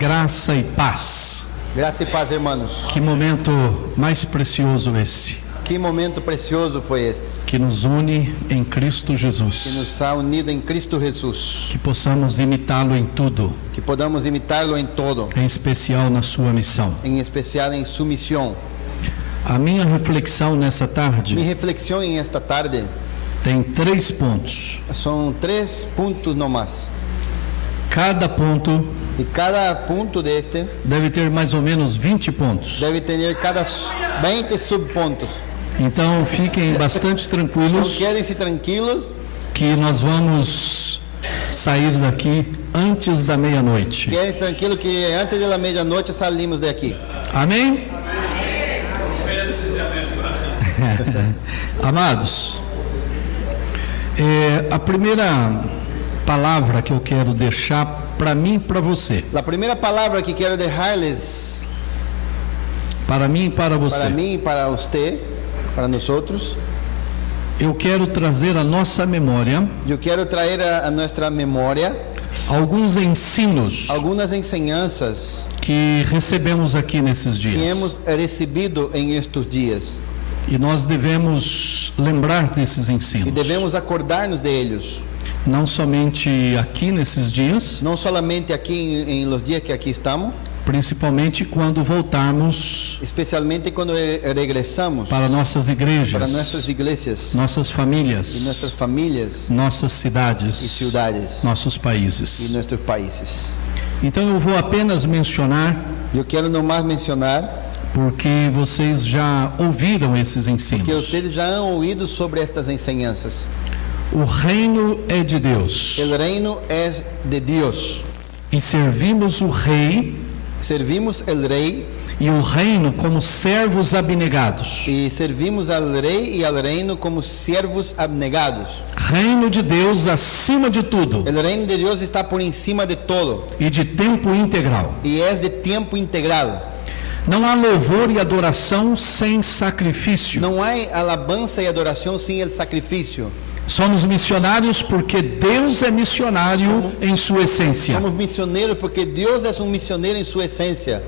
graça e paz. Graça e paz, irmãos. Que momento mais precioso esse, Que momento precioso foi este, que nos une em Cristo que Jesus. nos ha unido em Cristo Jesus, Que possamos imitá-lo em tudo, que podamos imitá-lo em todo, em especial na sua missão. em especial em sua missão. A minha reflexão nessa Minha tarde reflexão em esta tarde tem 3 pontos. são 3 pontos nomás. Cada ponto E cada ponto deste deve ter mais ou menos 20 pontos. deve ter cada 20 subpontos. Então fiquem bastante Então tranquilos quedem-se tranquilos, que nós vamos sair daqui antes da meia-noite. quedem-se tranquilos que antes da meia-noite saímos daqui. Amém? Amados, a primeira palavra que eu quero deixar para mim e para você, A primeira palavra que quero deixar-lhes para mim e para você, para mim e para você, para nós outros, eu quero trazer à nossa memória eu quero trazer a nossa memória alguns ensinos algumas ensinanças que recebemos aqui nesses que dias. hemos recebido em estes dias E nós devemos lembrar desses e ensinos, devemos acordar-nos deles, não somente aqui nesses dias, não somente aqui em los dias que aqui estamos, principalmente quando voltarmos especialmente quando regressamos para nossas igrejas, para nossas igrejas nossas e famílias, nossas famílias nossas e cidades, cidades nossos e países. nossos países. Então eu vou apenas mencionar, Eu quero não mais mencionar, porque vocês já ouviram esses que ensinos. vocês já han ouvido sobre estas ensinanças. O reino é de Deus O reino é de Deus. e servimos o rei Servimos o rei e o reino como servos abnegados. e servimos ao rei e ao reino como servos abnegados. Reino de Deus acima de tudo O reino de Deus está por cima de todo e de tempo integral. e é de tempo integrado. Não há louvor e adoração sem sacrifício. Não há alabança e adoração sem o sacrifício. Somos missionários porque Deus é missionário em sua essência. Somos missioneiros porque Deus é missioneiro em sua essência.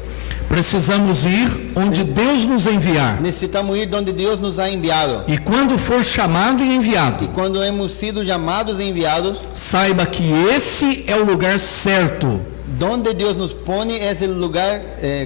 Precisamos ir onde Deus nos enviar. Necessitamos ir onde Deus nos ha enviado. E quando for chamado e E enviado, quando hemos sido chamados e enviados, saiba que esse é o lugar certo donde Deus nos põe é o lugar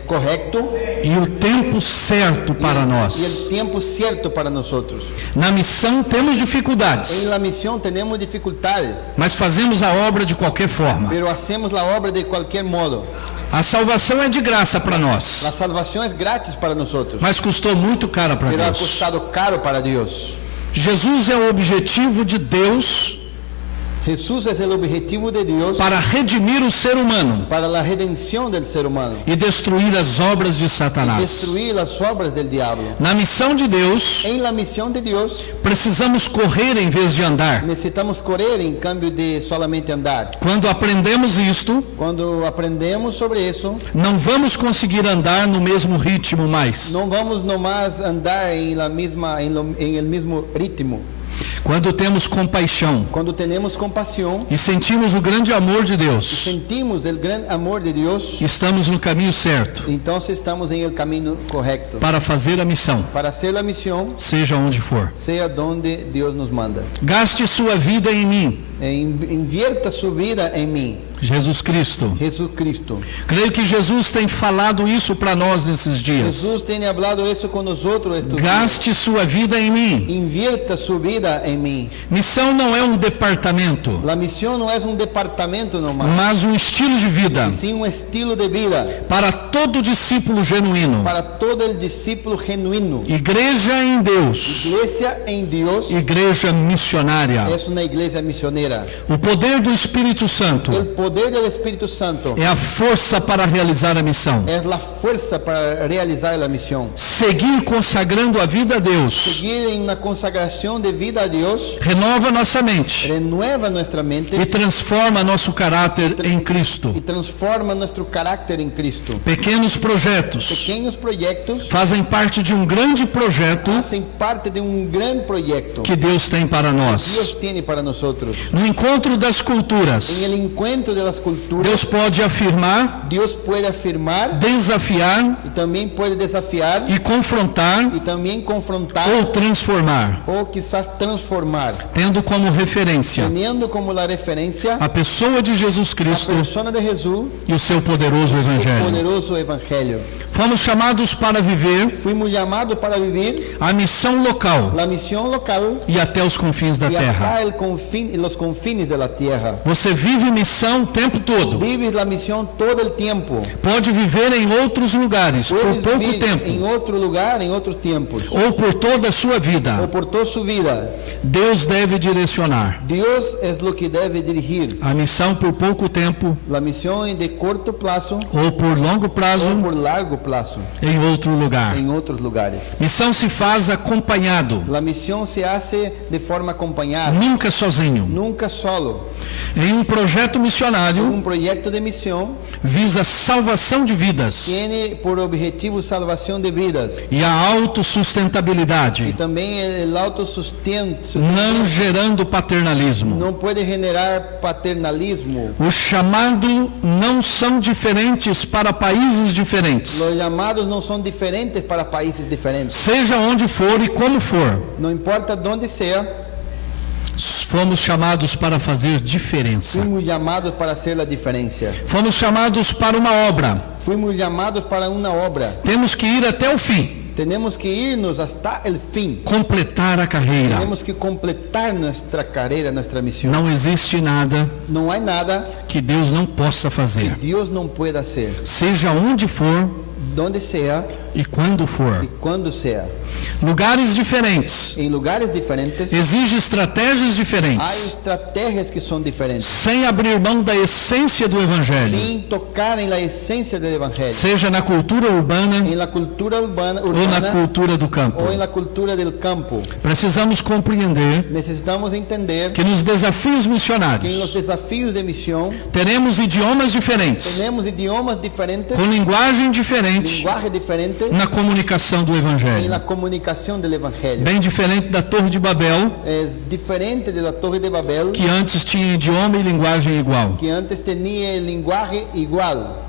correto e o tempo certo para e nós. o tempo certo para nós outros. Na missão temos dificuldades, Em la missão temos dificuldade, mas fazemos a obra de qualquer forma. pero hacemos a obra de qualquer modo. A salvação é de graça para nós, A salvação é grátis para nós outros, mas custou muito caro para pero ha Deus. custado caro para Deus. Jesus é o objetivo de Deus Jesus é o objetivo de Deus para redimir o ser humano para a redenção do ser humano e destruir as obras de e Satanás. destruir as obras do diabo. Na missão de Deus, Em la missão de Deus, precisamos correr em vez de andar. necessitamos correr em câmbio de solamente andar. Quando aprendemos isto, Quando aprendemos sobre isso, não vamos conseguir andar no mesmo ritmo mais. não vamos nomás andar em el mesmo ritmo. Quando temos compaixão Quando temos compaixão, e sentimos o grande amor de Deus, sentimos o grande amor de Deus, estamos no caminho certo então estamos em el caminho correto para fazer a missão, para ser a missão, seja onde for. seja donde Deus nos manda. Gaste sua vida em mim, Invierta sua vida em mim, Jesus Cristo. Jesus Cristo. Creio que Jesus tem falado isso para nós nesses dias. Jesus tem falado isso com nós outros estes dias. Gaste sua vida em mim. Invierta sua vida em mim. Missão não é um departamento, A missão não é departamento nomás, mas um estilo de vida sim estilo de vida para todo discípulo genuíno. para todo el discípulo genuíno. Igreja em Deus, Igreja em Deus igreja missionária. é uma igreja missioneira. O poder do Espírito Santo O poder do Espírito Santo é a força para realizar a missão. é a força para realizar a missão. Seguir consagrando a vida a Deus Seguir em uma consagração de vida a Deus renova nossa mente renueva nossa mente e transforma nosso caráter em e Cristo. transforma nosso caráter em Cristo. Pequenos projetos Pequenos projetos fazem parte de um grande projeto fazem parte de um grande projeto que Deus tem para que nós. Deus tem para nós outros. No encontro das En culturas, el encuentro de las culturas, Deus pode afirmar, Dios puede afirmar desafiar y también puede desafiar e confrontar y también confrontar ou transformar, o quizás transformar, tendo como referência teniendo como la referencia a pessoa de Jesus la Cristo persona de Jesús, e o seu poderoso su Evangelho. poderoso evangelio. Fomos chamados para viver Fuimos llamados para vivir a missão local la misión local e até os confins da y terra. hasta los confines de la tierra. Você vive missão o tempo todo. Vives la misión todo el tiempo. Pode viver em outros lugares por Puedes pouco vivir tempo en otro lugar, en otros tiempos, ou por toda a sua o vida. por toda su vida. Deus deve direcionar Dios es lo que debe dirigir. a missão por pouco tempo La misión es de corto plazo ou por longo o prazo por largo plazo em outro lugar. en otros lugares. Missão se faz acompanhado, La misión se hace de forma acompañada, nunca sozinho. nunca solo. Em projeto missionário Un proyecto de misión visa salvação de vidas tiene por objetivo salvación de vidas e a y autossustentabilidade, también el autosustento. não gerando paternalismo. No puede generar paternalismo. O chamado não são diferentes para países diferentes. Los llamados no son diferentes para países diferentes. Seja onde for e como for, No importa dónde sea, fomos chamados para fazer diferença. fuimos llamados para hacer la diferencia. Fomos chamados para uma obra. Fuimos llamados para una obra. Temos que ir até o fim, Tenemos que irnos hasta el fin. completar a carreira. Tenemos que completar nuestra carrera, nuestra misión. Não existe nada No hay nada que Deus não possa que fazer, Dios no pueda hacer, seja onde for donde sea e quando for. y cuando sea. Lugares diferentes En lugares diferentes exige estratégias hay diferentes, estrategias que son diferentes, sem abrir mão da essência do Evangelho, sin tocar en la esencia del evangelio, seja na cultura urbana en la cultura urbana ou na cultura do campo. o en la cultura del campo. Precisamos compreender Necesitamos entender que nos desafios que en los missionários desafíos de misión teremos idiomas diferentes, tenemos idiomas diferentes, com linguagem diferente lenguaje diferente na comunicação do en Evangelho. la comunicación del evangelio. Bem diferente da Torre de Babel, Es diferente de la Torre de Babel, que antes tinha idioma e linguagem igual. que antes tenía el lenguaje igual.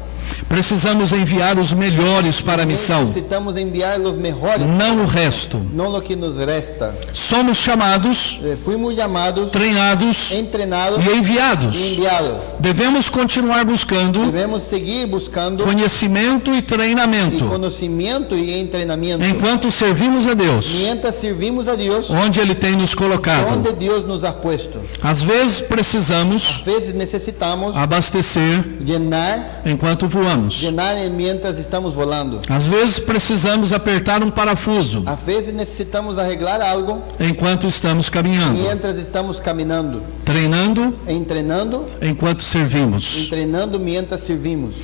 Precisamos enviar os melhores para a missão, Necesitamos enviar los mejores, não o resto. no lo que nos resta. Somos chamados, Fuimos llamados, treinados entrenados e y enviados. enviados. Devemos continuar buscando Debemos seguir buscando conhecimento e y treinamento conocimiento y entrenamiento enquanto servimos a Deus, mientras servimos a Dios onde Ele tem nos colocado. donde Dios nos ha puesto. Às vezes precisamos A veces necesitamos abastecer llenar enquanto voamos. mientras estamos volando. Às vezes precisamos apertar um parafuso A veces necesitamos arreglar algo enquanto estamos caminhando, mientras estamos caminando, treinando entrenando, enquanto servimos. entrenando mientras servimos.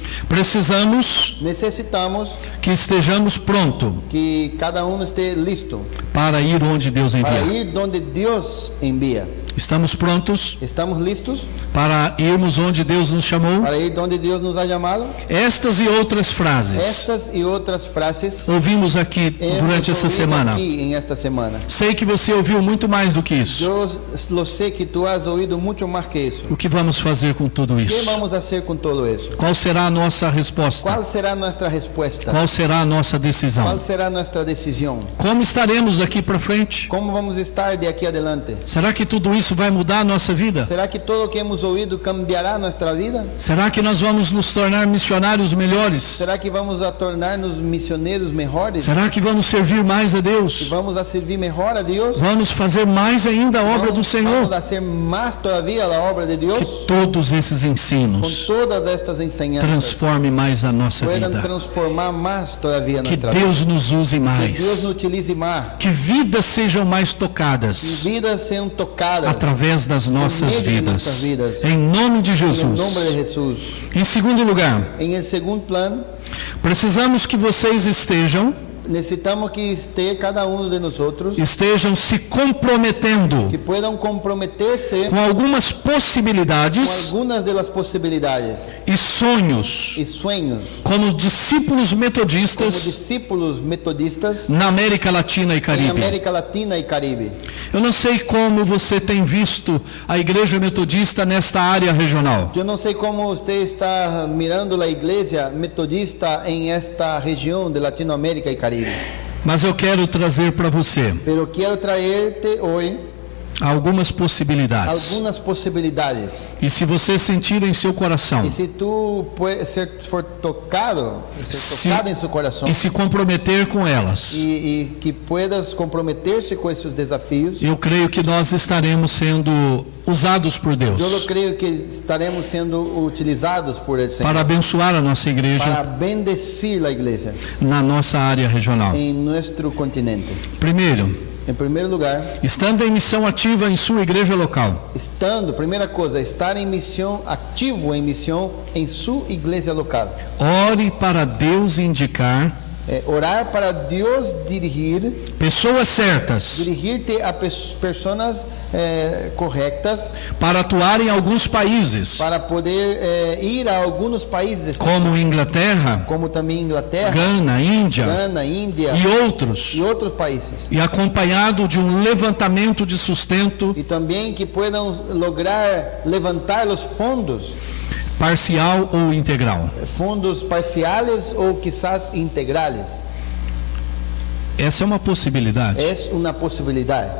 Precisamos Necesitamos que estejamos prontos que cada uno esté listo para ir onde Deus para enviar. ir donde Dios envía. Estamos prontos ¿Estamos listos para irmos onde Deus nos chamou? para ir donde Dios nos ha llamado? Estas e outras frases Estas y otras frases ouvimos aqui durante essa hemos oído semana. aquí en esta semana. Sei que você ouviu muito mais do que isso. Yo lo sé que tú has oído mucho más que eso. O que vamos fazer com tudo ¿Qué isso? vamos a hacer con todo eso? Qual será a nossa resposta? ¿Cuál será nuestra respuesta? Qual será a nossa decisão? ¿Cuál será nuestra decisión? Como estaremos daqui para frente? ¿Cómo vamos a estar de aquí adelante? Será que tudo isso vai mudar a nossa vida? ¿Será que todo lo que hemos oído cambiará nuestra vida? Será que nós vamos nos tornar missionários melhores? ¿Será que vamos a tornarnos misioneros mejores? Será que vamos servir mais a Deus? ¿Vamos a servir mejor a Dios? Vamos fazer mais ainda a obra do Vamos Senhor? a hacer más todavía la obra de Que Dios todos esses con ensinos todas estas enseñanzas transformem mais a nossa puedan vida. transformar más todavía Que nuestra vida. Deus nos use Que Dios mais. nos utilice más. Que vidas sejam mais Que tocadas vidas sean tocadas através das nossas meio de nossas vidas. vidas. Em nome de en el Jesus. nombre de Jesús. Em segundo lugar, En el segundo plan, precisamos que vocês estejam necesitamos que ter cada um de nós estejam se comprometendo que puedan comprometerse com algumas com possibilidades algunas de las posibilidades e sonhos y sueños como discípulos como metodistas discípulos metodistas na América Latina e em Caribe. América Latina e Caribe. Eu não sei como você tem visto a Igreja Metodista nesta área regional, Eu não sei como você está mirando a igreja metodista em esta região de Latinoamérica e Caribe, mas eu quero trazer para você pero quero trazer-te hoje algumas possibilidades. algumas possibilidades. E se você sentir em seu coração E se tu for tocado, Se- em seu coração e se comprometer com elas, e que puedas comprometer-se com esses desafios, eu creio que nós estaremos sendo usados por Deus eu creio que estaremos sendo utilizados por Ele Senhor para abençoar a nossa para igreja bendecir a igreja na nossa área regional. em nosso continente. Primeiro, Em primeiro lugar, estando em missão ativa em sua igreja local, primeira coisa, estar em missão, ativo em missão em sua igreja local. ore para Deus indicar Orar para Deus pessoas certas dirigir-te a pessoas corretas para atuar em alguns países, para poder ir a alguns países, como Inglaterra, como também Inglaterra, Gana, Índia Gana, Índia e outros, e outros países. e acompanhado de um levantamento de sustento E também que puedan lograr levantar os fundos, parcial ou integral. fundos parciais ou quizás integrales. Essa é uma possibilidade. É uma possibilidade.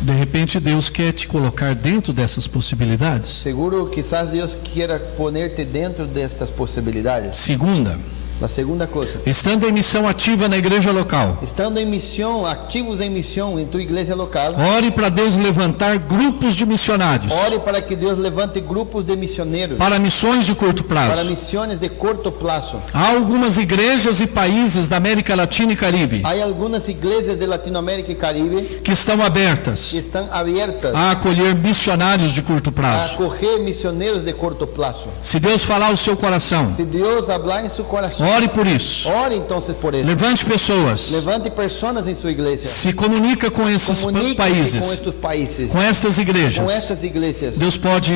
De repente Deus quer te colocar dentro dessas possibilidades. Seguro, quizás Deus queira poner-te dentro destas possibilidades. Segunda, A segunda coisa, estando em missão ativa na igreja local, estando em missão, ativos em missão em tua igreja local, ore para Deus levantar grupos de missionários ore para que Deus levante grupos de missioneiros para missões de curto para prazo. missões de curto prazo. Há algumas igrejas e países da América Latina e Caribe Há algumas igrejas de Latinoamérica e Caribe que estão abertas que estão abertas a acolher missionários de curto a prazo. acolher missioneiros de curto prazo. Se Deus falar ao seu coração, Se Deus falar em seu coração, ore por isso. ore então por isso. Levante pessoas. Levante pessoas em sua igreja. Se comunica com esses Comunique-se com países, estes países, com estas com igrejas. estas igrejas. Deus pode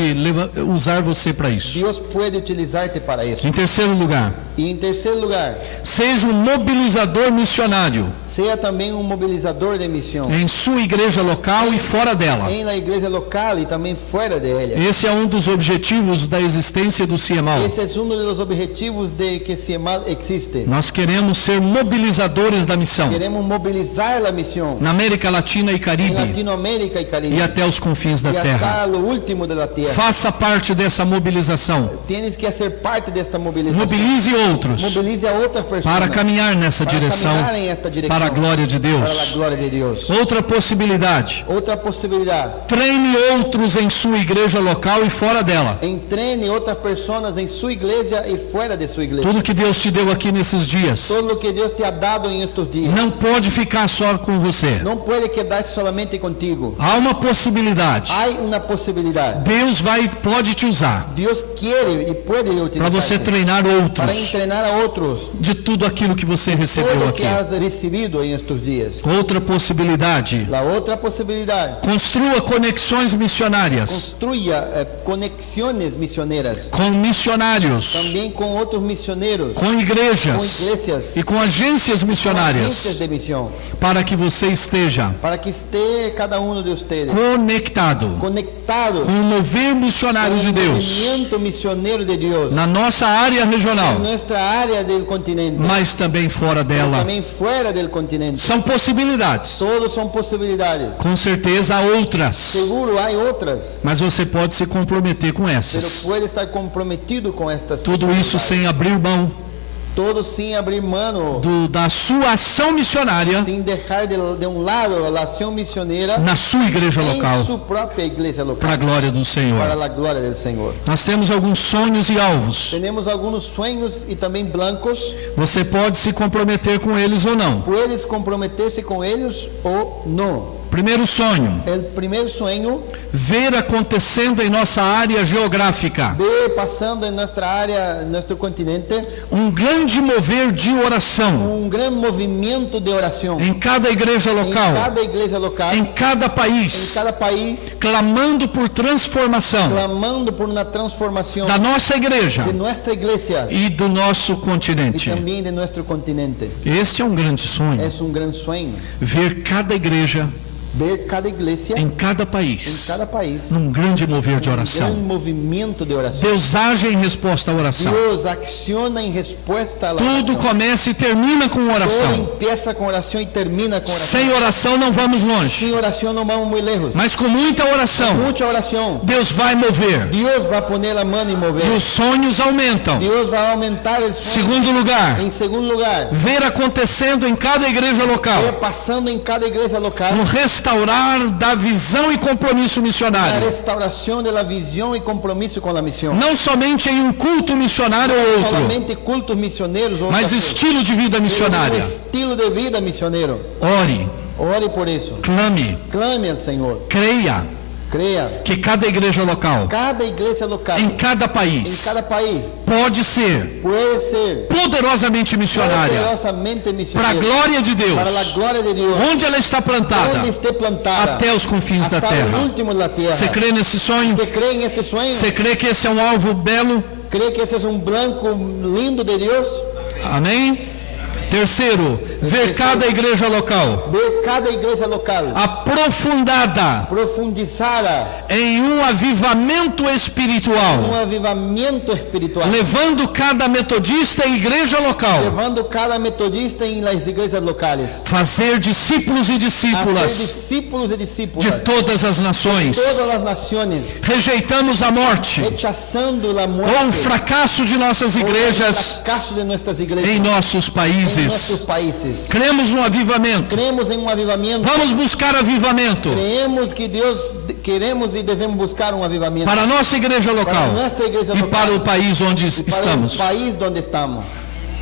usar você para isso. Deus pode utilizar-te para isso. Em terceiro lugar, E em terceiro lugar, seja um mobilizador missionário seja também um mobilizador de missão em sua igreja local e fora dela. em la igreja local e também fora dela. Esse é um dos objetivos da existência do CIEMAL. Esse é um dos objetivos de que CIEMAL existe. Nós queremos ser mobilizadores da missão Queremos mobilizar a missão na América Latina e em Caribe Latinoamérica e Caribe e até os confins da e terra. até o último da terra. Faça parte dessa mobilização. Tienes que ser parte desta mobilização. Mobilize outros Mobilize a outras pessoas para caminhar nessa para direção caminhar em esta direção para a glória de para a Deus. glória de Deus. Outra possibilidade, Outra possibilidade, treine outros em sua igreja local e fora dela. entrene outras pessoas em sua igreja e fora de sua igreja. Tudo que Deus te deu aqui nesses dias Todo o que Deus te ha dado em estes dias não pode ficar só com você. não pode quedar solamente contigo. Há uma possibilidade. Há uma possibilidade. Deus pode te usar Deus quer e pode para você utilizar treinar para outros treinar a outros de tudo aquilo que você recebeu todo o aqui. que has recebido em estes dias. Outra possibilidade, A outra possibilidade, construa conexões missionárias construya conexões missioneiras com missionários, também com outros missioneiros, com com igrejas igrejas, e com agências com agências missionárias, de missão, para que você esteja para que esteja cada um de vocês conectado conectado com o mover missionário com de o Deus movimento missioneiro de Deus na nossa área regional, em nossa área do continente, mas também fora pero dela. também fora do continente. São possibilidades. Todos são possibilidades. Com certeza há outras, Seguro há outras, mas você pode se comprometer com pero essas. pode estar comprometido com estas Tudo isso possibilidades. sem abrir mão Todo sem abrir mão, da sua ação missionária sem deixar de lado a ação missioneira na sua igreja em local, sua própria igreja local, para a glória do Senhor. para a glória do Senhor. Nós temos alguns sonhos e alvos. Temos alguns sonhos e também blancos. Você pode se comprometer com eles ou não. Puedes comprometer-se com eles ou não. Primeiro sonho, El primer sueño, ver acontecendo em nossa área geográfica ver pasando en nuestra área, nuestro continente, um grande mover de oração un gran movimiento de oración em cada igreja en local, cada iglesia local, em cada en país, cada país, clamando por transformação clamando por una transformación da nossa igreja de nuestra iglesia e do nosso y continente. también de nuestro continente. Este é um grande sonho, Es un gran sueño ver cada igreja ver cada iglesia em cada en país cada país, num grande mover de un gran oração. movimiento de oración. Deus age em resposta à oração. Dios acciona en respuesta a la Tudo oración. começa e termina com Todo oração. empieza con oración y termina con oración. Sem oração não vamos longe, Sin oración no vamos muy lejos. mas com muita oração, Mucha oración. Deus vai mover Dios va a poner la mano y e mover. os sonhos aumentam. Dios va a aumentar el sueño. Segundo lugar, En segundo lugar, ver acontecendo em cada igreja local ver pasando en cada iglesia local um restaurar da visão e compromisso la missionário. restauración de la visión y compromiso con la misión. Não somente em um culto missionário ou outro, Solamente cultos misioneros, o mas estilo de vida un missionária. estilo de vida misionero. Ore, Ore por eso. clame, Clame al Señor. creia Crea. que cada igreja local, Cada iglesia local, em cada en país, cada país, pode ser puede ser poderosamente missionária poderosamente para a misionero. glória de Deus, Para la gloria de Dios. onde ela está plantada, Donde esté plantada. até os confins da hasta terra. el último de la tierra. Você crê nesse sonho? ¿Usted cree en este sueño? Você crê que esse é um alvo belo? ¿Cree que ese es un blanco lindo de Dios? Amém? Terceiro, ver cada igreja local Ver cada iglesia local aprofundada profundizada em um avivamento en un espiritual, avivamiento espiritual. levando cada metodista e igreja local, Llevando cada metodista en las iglesias locales. fazer discípulos e A ser discípulas discípulos y discípulas. de todas as nações. Todas las naciones. Rejeitamos a morte Rechazando la ou o muerte. fracasso de nossas o el igrejas fracaso de nuestras iglesias. em nossos En países. nuestros países. Cremos no avivamento. Creemos en un avivamiento. Vamos buscar avivamento Creemos que queremos y debemos buscar un avivamiento. para a nossa igreja Para local nuestra iglesia e local. para o país onde y para estamos. el país donde estamos.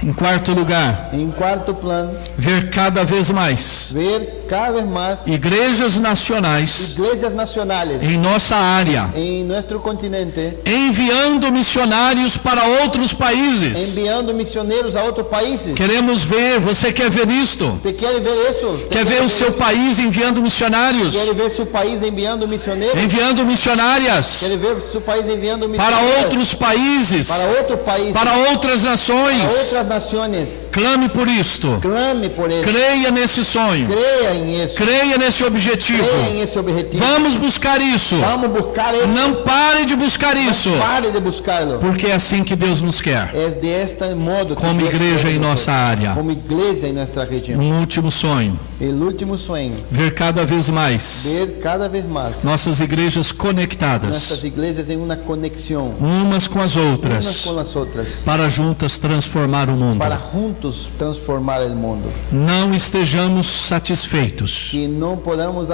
Em quarto lugar, En cuarto plan, ver cada vez mais ver cada vez más igrejas nacionais iglesias nacionales em nossa área, en nuestro continente enviando missionários para outros países. enviando misioneros a otros países. Queremos ver, você quer ver isto? ¿Te quiere ver eso? ¿Te Quer ver o seu eso? país enviando missionários? ¿Quiere ver su país enviando misioneros? Enviando missionárias ¿Quiere ver su país enviando para misioneros? outros países, Para otros países, para outras para nações. otras naciones. Clame por isto. Clame por eso. Creia nesse sonho. Crea en eso. Creia nesse objetivo. Crea en ese objetivo. Vamos buscar isso. Vamos a buscar eso. Não pare de buscar isso. Pare de buscarlo. Porque é assim que Deus nos quer. Es de este modo que Como Dios igreja quiere em nossa área. como iglesia en nuestra región. Um último sonho. El último sueño, Ver cada vez mais ver cada vez más nossas igrejas nuestras conectadas, iglesias en una conexión umas com as unas outras, con las otras, para juntas transformar o mundo. para juntos transformar el mundo. Não estejamos satisfeitos Que no podamos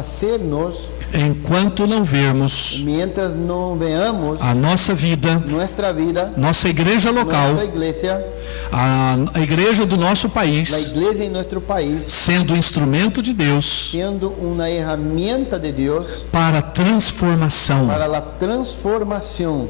satisfacernos enquanto não vermos mientras no veamos a nossa vida, nuestra vida, nossa igreja local, nuestra iglesia, a igreja do nosso la país, iglesia en nuestro país, sendo instrumento de Deus siendo una herramienta de Dios para a transformação para la transformación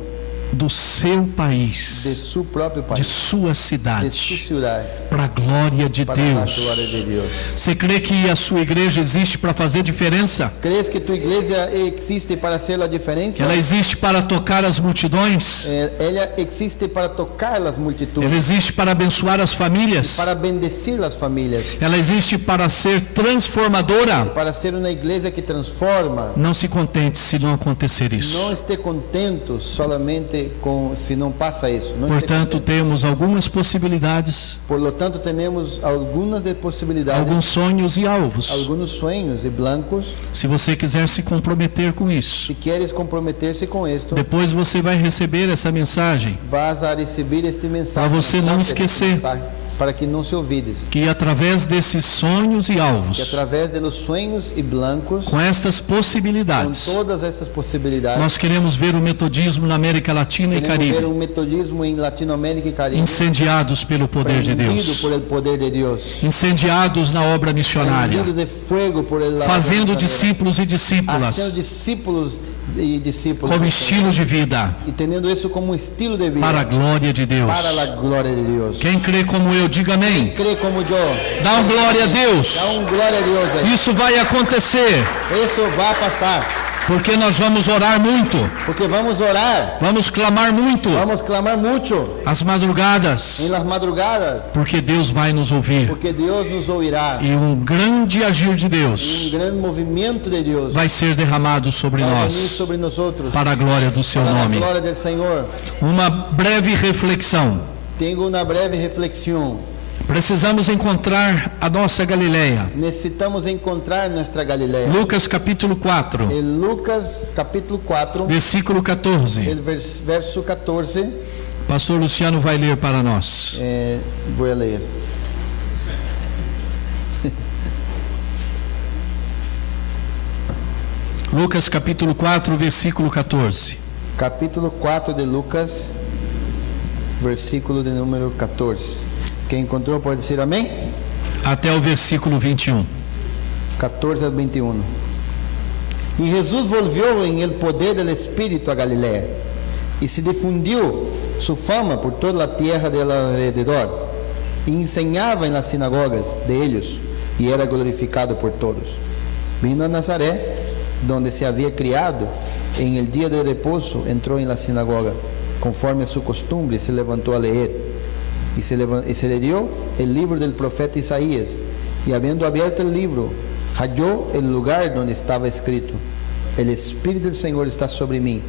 do seu de país, su propio de país, sua de su cidade, ciudad, para a glória de para la Deus. gloria de Dios. Você crê que a sua igreja existe para fazer diferença? ¿Crees que tu iglesia existe para hacer la diferencia? Ela existe para tocar as multidões? Ella existe para tocar las multitudes, Ela existe para abençoar as famílias? para bendecir las familias, Ela existe para ser transformadora? para ser una iglesia que transforma. Não se contente se não acontecer No isso. esté contento solamente con si no pasa eso. No esté Portanto, contento. temos algumas possibilidades, Por lo tanto, tenemos algunas de posibilidades, alguns sonhos e alvos. algunos sueños y blancos. Se você quiser se comprometer com isso, Si quieres comprometerse con esto, depois você vai receber essa mensagem vas a recibir este mensaje. para você não Este esquecer. mensaje, para que não se olvides que através desses sonhos e que alvos, através de los sueños e blancos, com estas com possibilidades, todas estas possibilidades, nós queremos ver o metodismo na América Latina e queremos ver Caribe metodismo em Latinoamérica e Caribe incendiados pelo poder de prendido Deus, por el poder de Deus, incendiados na obra missionária, prendido de fuego por el fazendo obra discípulos e misionera, discípulas sendo discípulos e discípulos como do estilo de vida, Senhor, e tendo isso como estilo de vida para a glória de Deus. para a glória de Deus. Quem crê como eu, diga amém. Crê como eu, Dá um glória a Deus. dá glória a Deus aí. Isso vai acontecer, Isso vai passar, porque nós vamos orar muito, porque vamos orar, vamos clamar muito, vamos clamar muito às madrugadas, em las madrugadas, porque Deus vai nos ouvir. porque Deus nos ouvirá. E um grande agir de Um Deus grande movimento de Deus vai ser derramado sobre vai venir nós, sobre nós outros, para a glória do seu para a nome. glória do Senhor. Uma breve reflexão. Tenho uma breve reflexão. Precisamos encontrar a nossa Galileia. Necessitamos encontrar nossa Galileia. Lucas capítulo 4, Em Lucas capítulo 4, versículo 14. el verso 14, Pastor Luciano vai ler para nós. vou ler. Lucas capítulo 4, versículo 14. Capítulo 4 de Lucas, versículo de número 14. Quem encontrou pode dizer amém? Até o versículo 21. 14 al 21. E Jesus volvió en el poder del Espíritu a Galilea, y se difundió su fama por toda la tierra del alrededor, y enseñaba en las sinagogas de ellos, y era glorificado por todos. Vino a Nazaret, donde se había criado, en el día de reposo entró en la sinagoga, conforme a su costumbre, y se levantó a leer. Y se le dio el libro del profeta Isaías, y habiendo abierto el libro, halló el lugar donde estaba escrito: el Espíritu del Señor está sobre mí,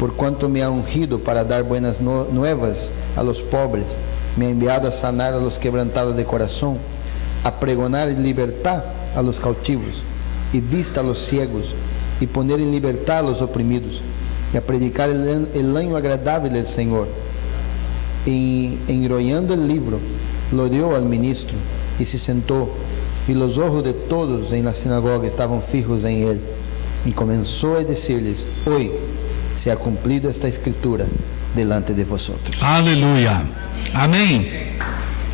por cuanto me ha ungido para dar buenas nuevas a los pobres, me ha enviado a sanar a los quebrantados de corazón, a pregonar libertad a los cautivos, y vista a los ciegos, y poner en libertad a los oprimidos, y a predicar el año agradable del Señor. Y enrollando el libro, lo dio al ministro, y se sentó, y los ojos de todos en la sinagoga estaban fijos en él, y comenzó a decirles: hoy se ha cumplido esta escritura delante de vosotros. Aleluia. Amém.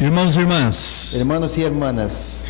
Irmãos e irmãs, Hermanos y hermanas,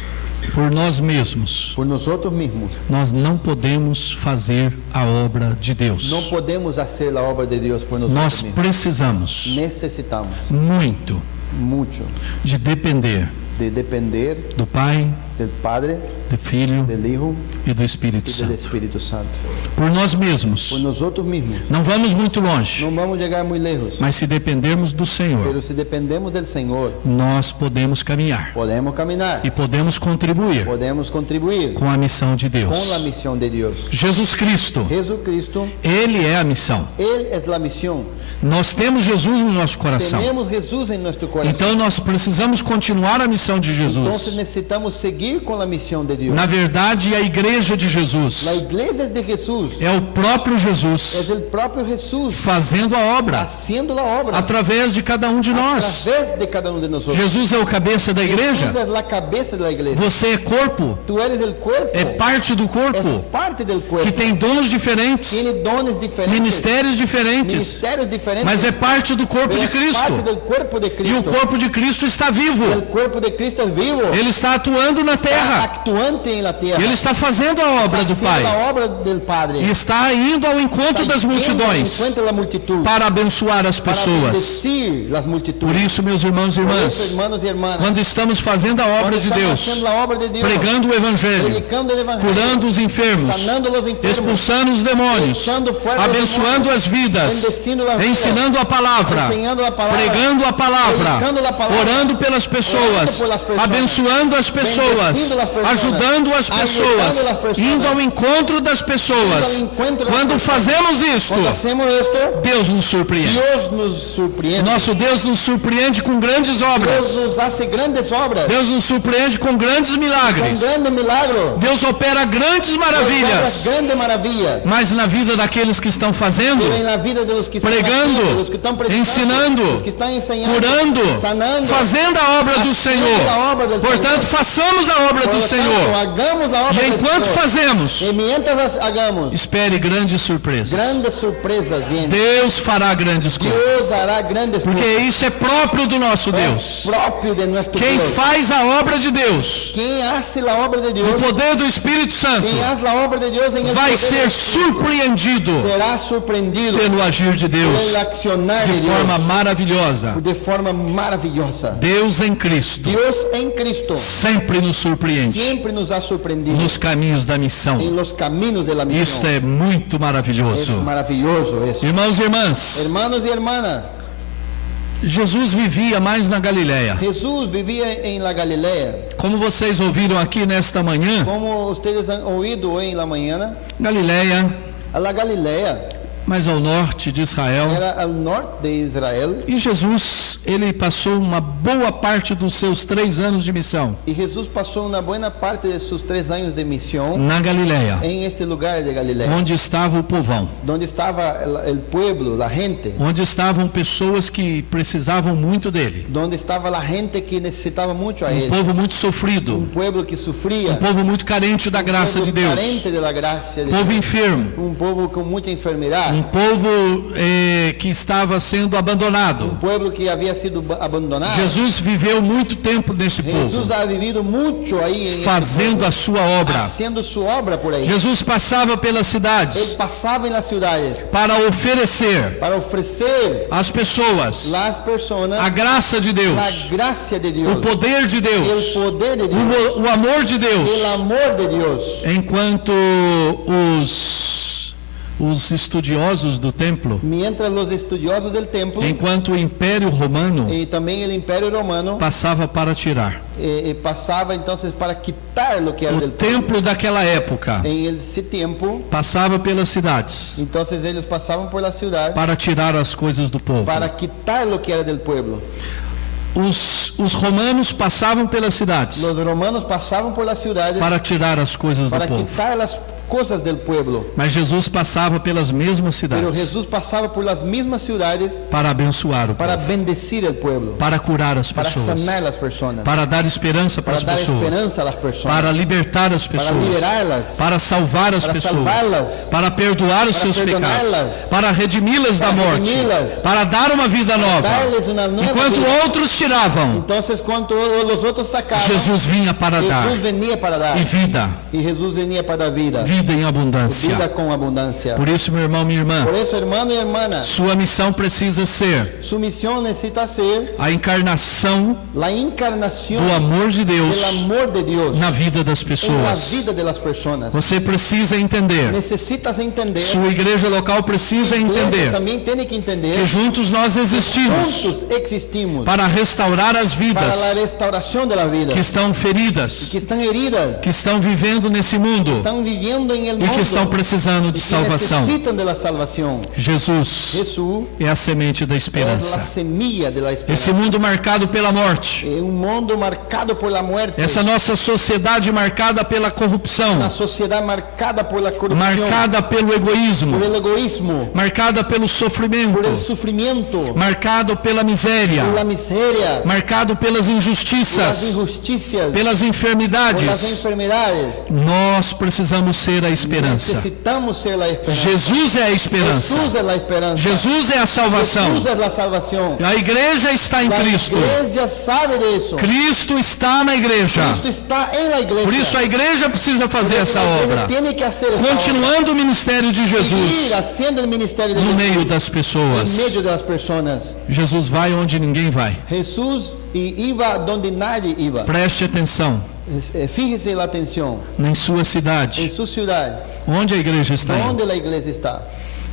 por nós mesmos, por nosotros mismos nós não podemos fazer a obra de Deus. no podemos hacer la obra de Dios por Nós nosotros mismos. precisamos Necesitamos muito mucho de depender de depender do Pai, del Padre, do Filho del Hijo e do Espírito y del Santo. Espíritu Santo. Por nós mesmos, Por nosotros mismos. não vamos muito longe, No vamos a llegar muy lejos, mas se dependermos do Senhor, pero si dependemos del Señor, nós podemos caminhar podemos caminar, e podemos contribuir podemos contribuir com a missão de Deus. con la misión de Dios. Jesus Cristo, Jesucristo, Ele é a missão. Él es la misión. Nós temos Jesus no nosso coração. Tenemos Jesús en nuestro corazón. Então nós precisamos continuar a missão de Entonces Jesus. necesitamos seguir con la misión de Dios. Na verdade, a igreja de Jesus La iglesia es de Jesús, é o próprio Jesus es el propio Jesús fazendo a obra haciendo la obra através de cada um de a nós. través de cada uno de nosotros. Jesus é o cabeça da igreja. Jesús es la cabeza de la iglesia. Você é corpo, Tú eres el cuerpo, é parte do es corpo, parte del que cuerpo. tem dons diferentes, Tiene dones diferentes, ministérios diferentes, ministerios diferentes, mas é parte do corpo pero de es parte Cristo. del cuerpo de E o Cristo. corpo de Cristo está vivo. El cuerpo de Cristo es vivo, Ele está atuando na está terra. actuante en la tierra, Ele está fazendo a obra do haciendo Pai. la obra del Padre, E está indo ao encontro está das yendo multidões encuentra la multitud, para abençoar as para pessoas. bendecir las multitudes. Por isso, meus irmãos e Por eso, irmãs, hermanos y hermanas, quando estamos fazendo a obra cuando de estamos Deus, haciendo la obra de Dios, pregando o Evangelho, predicando el evangelio, curando os enfermos, sanando los enfermos, expulsando os demônios, echando fuera los abençoando demonios, as vidas, bendecindo las vidas, ensinando a palavra, enseñando la palabra, pregando a palavra, predicando la palabra, orando pelas pessoas, orando por las personas, abençoando as pessoas, bendecindo las personas, ajudando as pessoas, ayudando las personas, indo ao encontro das indo pessoas. ao encontro das Quando pessoas. fazemos isto, Cuando hacemos esto, Deus nos surpreende. Dios nos surpreende. Nosso Deus nos surpreende com grandes obras. Dios nos hace grandes obras, Deus nos surpreende com grandes con milagres. grandes milagros, Deus opera grandes maravilhas. grandes maravillas. Mas na vida daqueles que estão fazendo, Pero en la vida de los que están pregando pregando, os que estão predicando, ensinando, os que estão ensinando, curando, sanando, fazendo a obra do fazendo Senhor. a obra do Portanto, Senhor. façamos a obra do Portanto, Senhor. hagamos a obra E do enquanto Senhor. fazemos, E mientras hagamos, espere grandes surpresas. grandes surpresas vêm. Deus fará grandes coisas. Deus hará grandes Porque coisas. isso é próprio do nosso É Deus. próprio de nosso Quem Deus. faz a obra de Deus, Quem hace a obra de Deus, o poder do Espírito Santo, quem hace a obra de Deus em el vai poder ser do Espírito, surpreendido será surpreendido pelo agir de Deus pelo accionar de de Deus forma maravilhosa. de forma maravilhosa. Deus em Cristo Deus em Cristo sempre nos surpreende sempre nos ha surpreendido nos caminhos da missão. em los caminos de la misión. Isso é muito Es maravilhoso. maravilloso eso. Irmãos e irmãs, Hermanos y hermanas, Jesus vivia mais na Galileia. Jesús vivía en la Galilea. Como vocês ouviram aqui nesta manhã, Como ustedes han oído hoy en la mañana, Galileia, a la Galilea mais ao norte de Israel. era al norte de Israel. E Jesus, ele passou uma boa parte dos seus 3 anos de missão Y Jesús pasó una buena parte de sus 3 años de misión na Galileia, en este lugar de Galilea, onde estava o povão, donde estaba el pueblo, la gente, onde estavam pessoas que precisavam muito dele, donde estaba la gente que necesitaba mucho a um él, povo muito sofrido, un pueblo que sufría, um povo muito carente da graça pueblo de Deus, carente de la gracia de um povo Dios, enfermo, un pueblo con mucha enfermedad, um povo que estava sendo abandonado. un pueblo que había sido abandonado. Jesus viveu muito tempo nesse Jesús povo, ha vivido mucho ahí en este fazendo pueblo, a sua obra. haciendo su obra por ahí. Jesus passava pelas Él cidades pasaba en las ciudades para oferecer para ofrecer às pessoas las personas a graça de Deus, la gracia de o Dios, poder de el Deus, poder de Dios, o amor de Deus, el amor de Dios. enquanto os estudiosos do templo, Mientras los estudiosos del templo enquanto o Império Romano y también el imperio romano passava para tirar. pasaba entonces para quitar lo que era O del pueblo. templo daquela época En ese tiempo, passava pelas cidades entonces ellos pasaban por la ciudad para tirar as coisas do povo. para quitar lo que era del pueblo. Os romanos passavam pelas cidades Los romanos pasaban por las ciudades para tirar as coisas do para povo. quitar las cosas del pueblo. Mas Jesus passava pelas mesmas Pero cidades Jesús pasaba por las mismas ciudades para abençoar o para povo, bendecir el pueblo, para curar as para pessoas, sanar las personas, para dar esperança para para as dar pessoas, esperanza a las personas, para libertar as para pessoas, liberarlas, para salvar as para pessoas, salvá-las, para perdoar os para seus pecados, perdoná-las, para redimi-las da para morte, redimi-las, para dar uma vida nova. darles una nueva Enquanto vida. outros tiravam, Entonces cuando los otros sacaban, Jesus vinha para dar Jesús venía para dar e vida, y Jesús venía para dar vida, vida em vida abundância. con abundancia. Por isso, meu irmão, minha irmã, Por eso, hermano y hermana, sua missão precisa ser su misión necesita ser a encarnação la encarnación do amor de Deus del amor de Dios na vida das en la pessoas. vida de las personas. Você precisa entender, Necesitas entender, sua igreja local precisa la iglesia entender también tiene que entender que juntos nós existimos juntos existimos para restaurar as para vidas la restauración de la vida, que estão feridas, que están heridas, que estão vivendo nesse mundo están viviendo en el e que mundo estão precisando y de que salvação. necesitan de la salvación. Jesus Jesús é a semente da es la esperança. semilla de la Esse esperanza. mundo marcado pela morte, Es un mundo marcado por la muerte, essa nossa sociedade marcada pela corrupção, una sociedad marcada por la corrupción, marcada pelo egoísmo, por el egoísmo, marcada pelo por sofrimento, el sufrimiento, marcado pela miséria, por la miseria, marcado pelas por las injustiças, injusticias, pelas por las enfermidades. enfermedades. Nós precisamos ser a esperança. Necesitamos ser la esperanza. Jesus é a esperança. Jesús es la esperanza. Jesus é a salvação. Jesús es la salvación. A igreja está em La Cristo. iglesia sabe de eso. Cristo está na igreja. Cristo está en la iglesia. Por isso a igreja precisa fazer essa La iglesia obra, tiene que hacer esta obra. continuando o ministério de Seguir Jesus haciendo el ministerio de no Jesús meio das en pessoas. medio de las personas. Jesus vai onde ninguém vai. Jesús iba donde nadie iba. Preste atenção Fíjese la atención em sua en cidade, su ciudad, onde a igreja está indo. donde la iglesia está.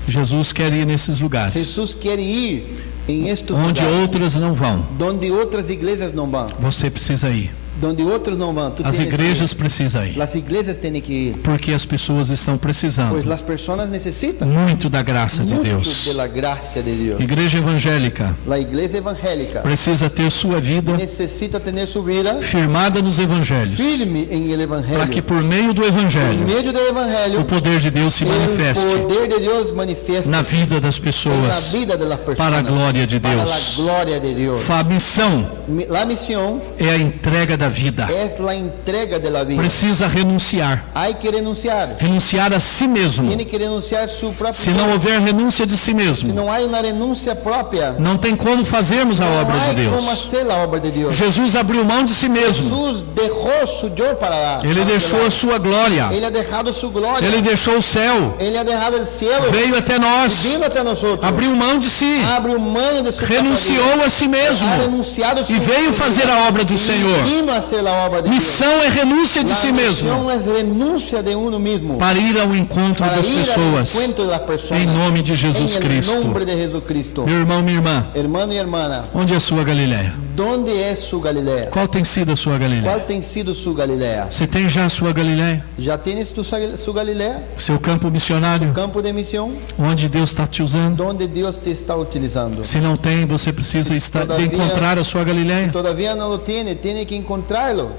Jesus quer ir nesses lugares Jesús quiere ir en estos onde lugares outras não vão. donde otras iglesias no van. Você precisa ir. Donde outros não vão, tu As tienes que igrejas ir. precisam ir, Las iglesias tienen que ir, porque as pessoas estão precisando pues las personas necesitan muito da graça de mucho Deus. de la gracia de Dios. Igreja evangélica La iglesia evangélica precisa ter sua vida necesita tener su vida firmada nos evangelhos, firme en el para que evangelio. por meio do Por evangelho medio del o evangelio, poder de Deus se el manifeste poder de Dios manifiesta na vida das en la pessoas vida de las para a personas glória de para la Deus. gloria de Dios. A missão La misión é a entrega da vida. es la entrega de la vida. Precisa renunciar, Hay que renunciar. renunciar a si mesmo. Tiene que renunciar su propio. Se não houver renúncia de si Si mesmo, no hay una renuncia propia, não tem como fazermos a no obra de hay como Deus. hacer la obra de Dios. Jesus abriu mão de si mesmo. Jesús dejó su yo para dar. Ele deixou a sua glória. Ele ha dejado su gloria. Ele deixou o céu. Ele ha dejado el cielo. Veio até nós. Vino até nosotros. Abriu mão de si. Abriu mão de su Renunciou a si mesmo. Ha renunciado su E veio fazer a obra do y Senhor. vino a hacer la obra de Dios. Missão é renúncia de La si mesmo. misión es renuncia de uno mismo. Para ir ao encontro Para das ir al pessoas. encuentro de las personas. Em nome de Jesus En el Cristo. nombre de Jesucristo. Meu irmão, minha irmã, Hermano y hermana, onde é a sua Galileia? ¿dónde es su Galilea? Qual tem sido a sua Galileia? ¿Cuál tem sido su Galilea? Você tem já a sua Galileia? ¿Ya tienes su Galilea? Seu campo missionário? Campo de misión, Onde Deus está te usando? donde Dios te está utilizando. Se não tem, você precisa de Todavia- encontrar a sua Galileia. Todavía no lo tiene que encontrarlo.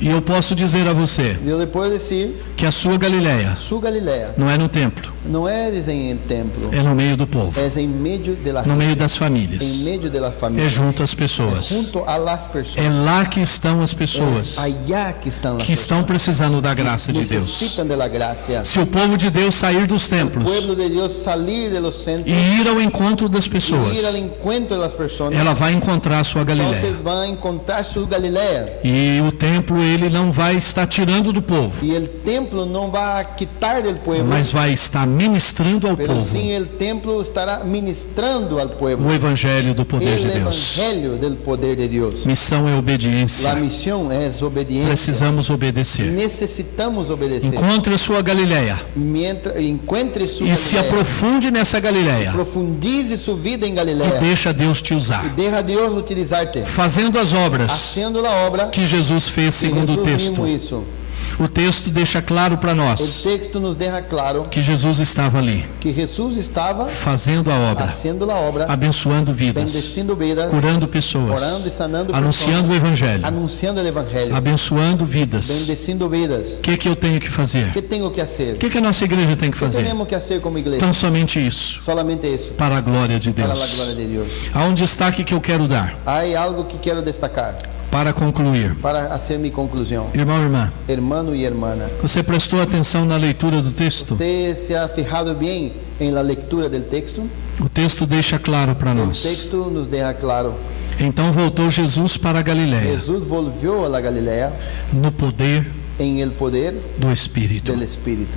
E eu posso dizer a você Yo le puedo decir, que a sua Galileia su Galilea não é no templo, no es en el templo, é no meio do povo, es en medio de la no meio gente, das en famílias, medio de las é familias, junto às pessoas. junto a las É personas. lá que estão as Es pessoas allá que están las que estão precisando da graça de Deus. necesitan de la gracia. Se o povo de Deus sair dos El templos pueblo de Dios salir de los centros e ir ao encontro das pessoas, y ir al encuentro de las personas, ela vai encontrar a sua Galileia. entonces van a encontrar su Galilea. E o templo ele não vai estar tirando do povo, Y el templo no va a quitar del pueblo, mas vai estar ministrando ao pero povo sí el templo estará ministrando al pueblo o evangelho do poder de el Deus. evangelio del poder de Dios. Missão é La obediência. misión es obediencia. Precisamos obedecer. Necesitamos obedecer. Encontre a sua Galileia Mientras encuentre su e se Galilea, aprofunde nessa Galileia profundize su vida en e Galilea deixa Deus te y usar, deja a Dios utilizarte, fazendo as obras haciendo la obra que Jesus fez que segundo o Jesús texto. mismo hizo. O texto deixa claro para El nós texto nos deja claro que Jesus estava ali, que Jesús estaba fazendo a obra, haciendo la obra, abençoando vidas, bendeciendo vidas, curando pessoas, orando y sanando anunciando o personas, evangelho, anunciando el evangelio, abençoando vidas. bendeciendo vidas. O que eu tenho que fazer? ¿Qué tengo que hacer? O que a nossa igreja tem que ¿Qué fazer? tenemos que hacer como iglesia? Tão somente isso, Solamente eso, para a glória de para la Deus. gloria de Dios. Há um destaque que eu quero dar Hay algo que quiero destacar para concluir. para hacer mi conclusión. Irmão e irmã, Hermano y hermana, você prestou atenção na leitura do texto? ¿usted se ha fijado bien en la lectura del texto? O texto deixa claro para El nós. texto nos deja claro. Então voltou Jesus para a Galiléia, Jesús volvió a la Galilea no poder en el poder do Espírito. del Espíritu.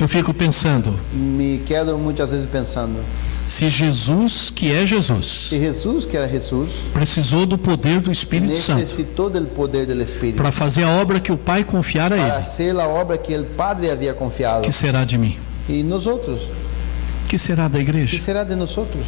Eu fico pensando, Me quedo muchas veces pensando, se Jesus, que é Jesus, si Jesús, que era Jesús, precisou do poder do Espírito Santo necesitó del poder del Espíritu para fazer a obra que o Pai confiara a para ele, hacer la obra que el Padre había confiado. que será de mim? ¿Y nosotros? Que será da ¿Qué igreja? será de nosotros?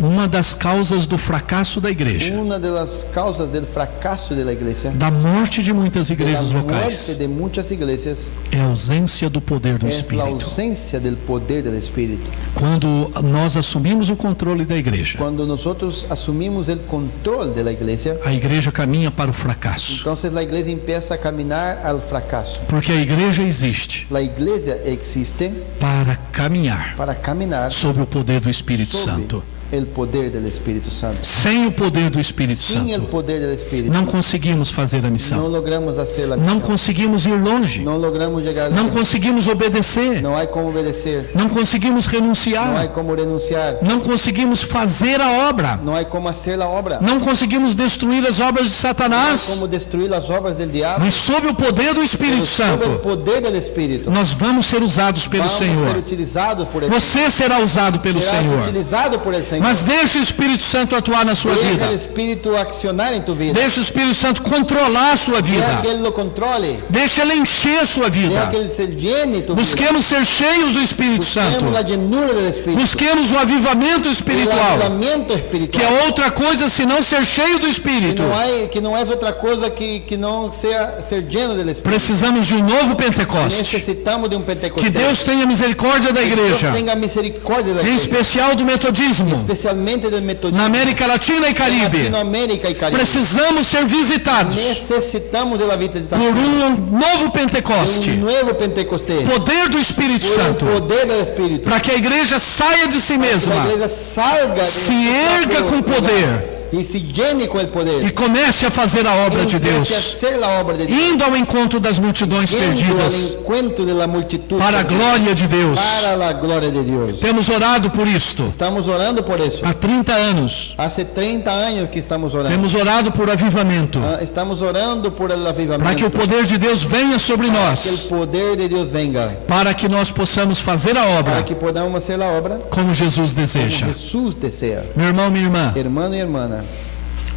Uma das causas do fracasso da igreja, Una de las causas del fracaso de la iglesia, da morte de muitas de la igrejas muerte locais, de muchas iglesias, é a ausência do poder do es la Espírito. ausencia del poder del Espíritu. Quando nós assumimos o controle da igreja, Cuando nosotros asumimos el control de la iglesia, a igreja caminha para o fracasso. entonces la iglesia empieza a caminar al fracaso. Porque a igreja existe La iglesia existe para caminhar para caminar sobre o poder do Espírito sobre Santo. el poder del Espíritu Santo. Sem o poder do Espírito Sin el Santo, poder del Espíritu, não conseguimos fazer a no missão. logramos hacer la Não misión. conseguimos ir longe. No logramos llegar Não lejos. conseguimos obedecer. No hay como obedecer. Não conseguimos No hay renunciar. como renunciar. Não conseguimos fazer a obra. No hay como hacer la obra. Não conseguimos destruir as obras de No hay Satanás. como destruir las obras del diablo. Mas sob o poder do Pero Espírito sobre el Santo, poder del Espíritu, nós vamos ser usados pelo vamos a ser Senhor. utilizados por el Você será usado pelo Serás Senhor. utilizado por el Señor. Senhor. Mas deixa o Espírito Santo atuar na sua Deja vida. el Espíritu accionar en tu vida. Deixa o Espírito Santo controlar a sua Deja vida. que Él lo controle. Deixa Ele encher a sua Deja vida. que Él se llene tu vida. Busquemos ser cheios do Espírito Santo. Busquemos la llenura del Espíritu. Busquemos o avivamento El espiritual, avivamiento que espiritual. é outra coisa senão ser cheio do Espírito. Que não é outra coisa que não seja ser lleno del Espíritu. Precisamos de um novo Pentecoste. Necesitamos de um Que Pentecostés. Deus tenha misericórdia da igreja, Deus tenha misericórdia da em igreja, especial do metodismo, especialmente do metodismo, na América Latina e Caribe. Latinoamérica e Caribe. Precisamos ser visitados Necessitamos da visitação por um novo Pentecoste, novo Pentecostés, poder do Espírito por Santo, poder do Espírito, para que a igreja saia de si que a mesma, igreja salga se erga com poder e se llene com o poder e comece a fazer a obra de comece a Deus, ser a obra de Deus, indo ao encontro das multidões indo ao perdidas, encontro da multitud para a glória de Deus. para a glória de Deus. Temos orado por isto Estamos orando por isso. há 30 anos. Há 30 anos que estamos orando. Temos orado por avivamento, Estamos orando por el para que o avivamento. poder de Deus venha sobre Que o nós, poder de Deus venga. para que nós possamos fazer a Para obra que podamos fazer a obra como Jesus como deseja. Jesus deseja. Meu irmão, minha irmã, Hermano e irmã,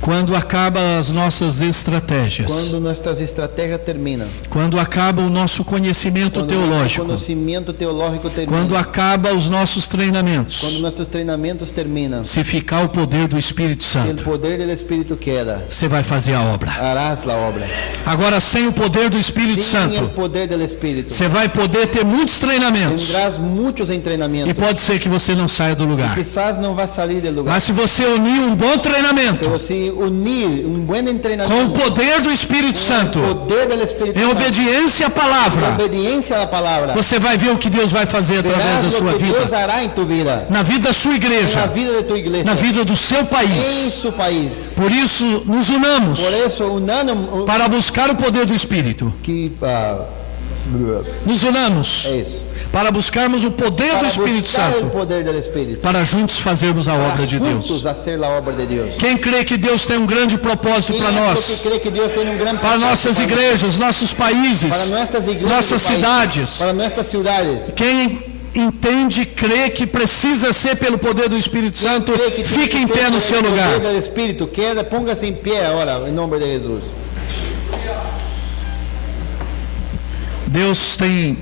quando acabam as nossas estratégias, quando nossas estratégias terminam, quando acaba o nosso conhecimento quando nosso teológico, conhecimento teológico termina, quando acaba os nossos quando treinamentos, nossos treinamentos terminam, se ficar o poder do Espírito se o Santo, poder do Espírito queda, você vai fazer a obra. harás a obra. Agora, sem o poder do Espírito Sem o Santo, poder do Espírito, você vai poder ter muitos treinamentos tendrás muitos e treinamentos. pode ser que você não saia do lugar. Quizás não vá sair do lugar. Mas se você unir um bom treinamento Pero se unir bom com o treinamento poder do Espírito Santo, o poder do Espírito em Santo, obediência à palavra, obediência à palavra, você vai ver o que Deus vai fazer através da verás sua o que Deus vida, hará em tu vida, na vida da sua na igreja, vida de tu igreja, na vida do seu em país. seu país. Por isso, nos unamos Por isso, unânime para buscar o poder do Espírito. que Nos unamos é isso. para buscarmos o poder do Para Espírito buscar o Santo, poder do Espírito, para juntos fazermos a obra para de juntos Deus. a ser a obra de Deus. Quem crê que Deus tem um grande propósito Quem para é nós, que crê que Deus tem um grande para propósito nossas para nós? igrejas, nossos países, Para nossas igrejas, nossas do país, cidades, para nossas cidades. quem entende, crê que precisa ser pelo poder do Espírito Santo, Crê que tem fique que em ser pé no por seu el lugar. poder do Espírito, queda, ponga-se em pé agora, em nome de Jesus. Deus tem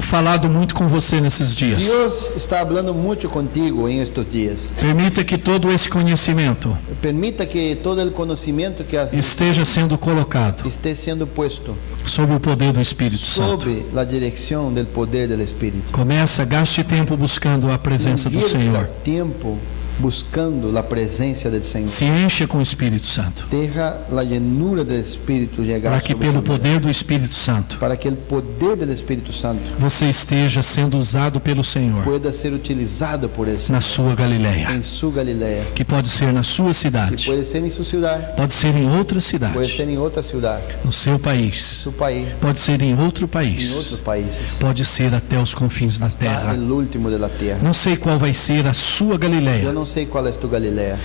falado muito com você nesses dias. Deus está falando muito contigo em estes dias. Permita que todo esse conhecimento Permita que todo o conhecimento que esteja sendo colocado esteja sendo posto sob o poder do Espírito Santo. sob a direção do poder do Espírito. Começa, gaste tempo buscando a presença do Invierta Senhor. tempo buscando a presença do Senhor. Se encha com o Espírito Santo, Deja a llenura do Espírito chegar para que sobre pelo tu vida. poder do Espírito Santo Para que o poder do Espírito Santo você esteja sendo usado pelo Senhor pueda ser utilizado por Ele na sua Galileia, em sua Galileia, que pode ser na sua que cidade, pode ser em sua cidade, pode ser em outra pode cidade, ser em outra cidade, no seu país, seu país, pode ser em outro em país, outros países, pode ser até os confins da é terra. o último da terra. Não sei qual vai ser a sua Eu Galileia, não sei qual é tu Galileia,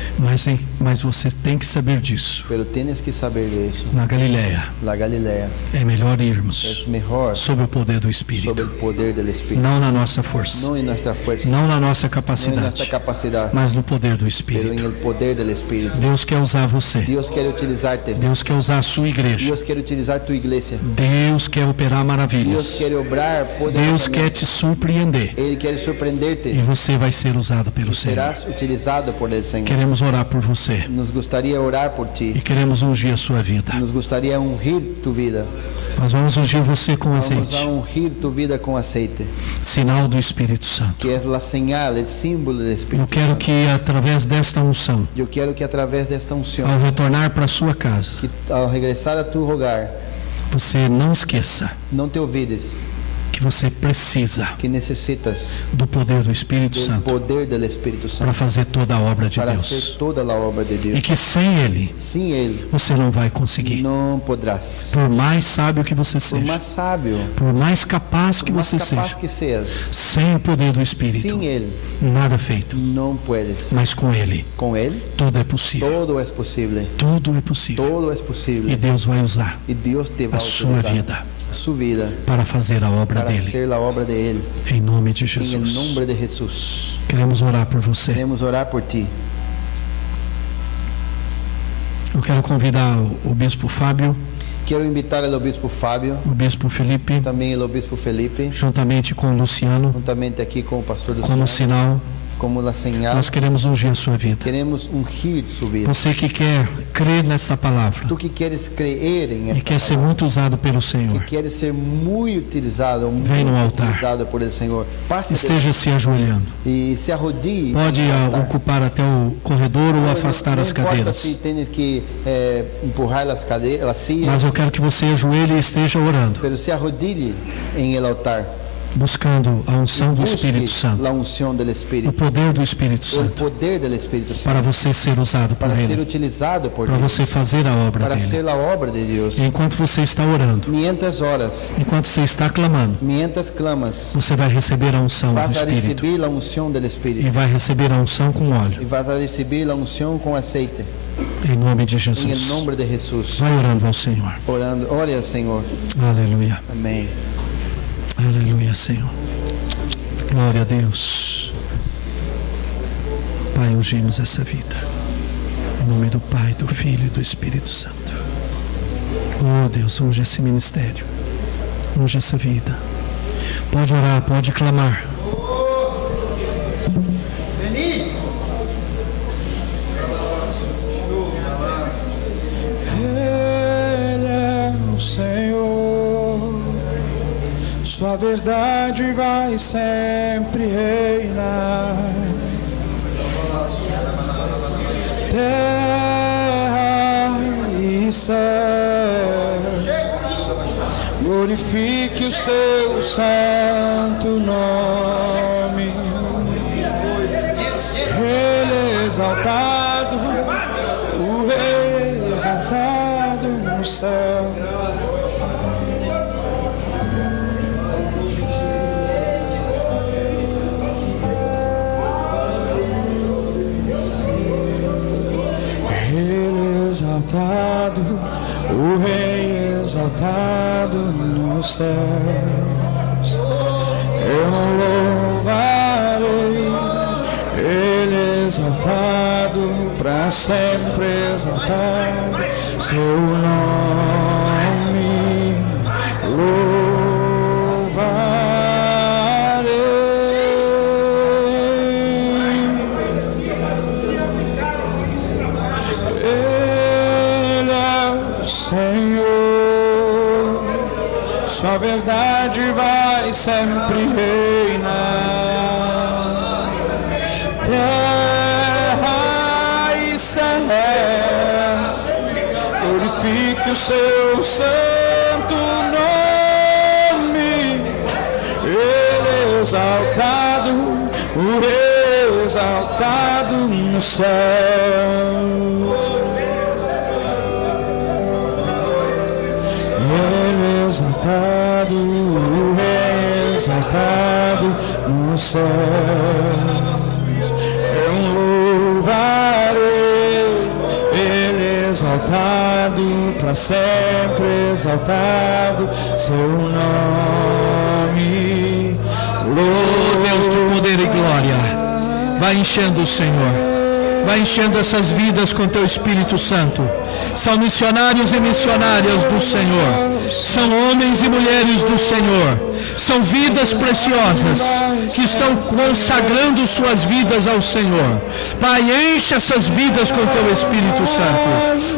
mas você tem que saber disso. pero tienes que saber disso. Na Galileia La Galileia é melhor irmos é melhor sob o poder do sobre Espírito, o poder do Espírito, não na nossa força, não em nossa força, não na nossa não em nossa capacidade, capacidade, mas no poder do pero em Espírito. el poder do Espírito. Deus quer usar você, Deus quer utilizar-te. Deus quer usar a sua igreja, Deus quer utilizar tu igreja. Deus quer operar Deus maravilhas, quer obrar Deus poderosamente. quer te surpreender Ele quer e surpreender-te. você vai ser usado pelo Senhor. Serás utilizado por Ele, Senhor. Queremos orar por você Nos gostaria orar por e ti. queremos ungir a sua vida. Nos gostaria ungir tu vida. Nós vamos ungir você com Vamos azeite, a ungir tu vida com aceite, sinal do Espírito Santo. que é a señal, o símbolo do Espírito. Eu quero que através desta unção, Eu quero que através desta unção, ao retornar para sua casa, que ao regressar a tu hogar, você não esqueça não te olvides que você precisa que necessitas do poder do Espírito do Santo poder do Espírito para Santo fazer toda a obra de para Deus. ser toda a obra de E Deus. que sem Ele Sem Ele, você não vai conseguir. não poderás. Por mais sábio que você Por seja, mais sábio, por mais capaz que por mais você capaz seja, que sejas, sem o poder do Espírito, sem Ele, nada feito. não puedes. Mas com Ele, Com Ele, tudo é possível. todo é possível. Tudo é possível. Todo é E possível. Deus vai usar E Deus te vai a sua utilizar vida a sua vida para fazer a obra para dele. ser a obra de Ele. Em nome de Em Jesus. nome de Jesus. Queremos orar por você. Queremos orar por ti. Eu quero convidar o bispo Fábio, Quero invitar o obispo Fábio, o bispo Felipe, também o obispo Felipe, juntamente com o Luciano, juntamente aqui com o pastor do como Senhor, sinal, como la señal. nós queremos ungir a sua vida. Queremos ungir sua vida. Você que quer crer nesta palavra Tu que queres crer em e esta quer ser palavra, muito usado pelo que Senhor, queres ser muito utilizado, Vem no altar. utilizado por el Senhor, passe esteja se ajoelhando. e se arrodie. Pode no altar. ocupar até o corredor ou afastar não as importa cadeiras. se tens que empurrar as cadeiras, as sillas, Mas eu quero que você ajoelhe e esteja orando, pero se arrodille em el altar. buscando a unção do Busque Espírito Santo, la unción del o Espírito, poder do Espírito o Santo, poder del Espírito Santo, para você ser usado por para ser Ele, utilizado por para Deus, você fazer a obra para dele. ser a obra de Deus. E enquanto você está orando, Mientras horas, enquanto você está clamando, mientras clamas, você vai receber a unção do vas a Espírito recibir la unción del e Espírito vai receber a unção com óleo, e vas a recibir la unción con aceite, em nome de en el Jesus. nombre de Jesús. Vai orando ao Senhor. Orando, ore al Senhor. Aleluia. Amém. Aleluia, Senhor. Glória a Deus. Pai, ungimos essa vida. Em nome do Pai, do Filho e do Espírito Santo. Oh Deus, unge esse ministério. Unge essa vida. Pode orar, pode clamar. Ele é o Senhor, sua verdade vai sempre reinar. Terra e céus, glorifique o seu santo nome. Ele é exaltado, o Rei exaltado no céu. Ele é exaltado, o Rei exaltado nos céus. Eu louvarei, Ele é exaltado, para sempre exaltado, seu nome louvarei. Ele é o Senhor, sua verdade vai sempre reinar. Terra e céu, glorifique o seu santo nome. Ele é exaltado, o Rei exaltado no céu. Ele é exaltado, o Rei exaltado nos céus. Eu louvarei, Ele é exaltado, para sempre exaltado, seu nome. Oh Deus de poder e glória, vai enchendo o Senhor, vai enchendo essas vidas com teu Espírito Santo. São missionários e missionárias do Senhor, são homens e mulheres do Senhor, são vidas preciosas que estão consagrando suas vidas ao Senhor. Pai, enche essas vidas com teu Espírito Santo.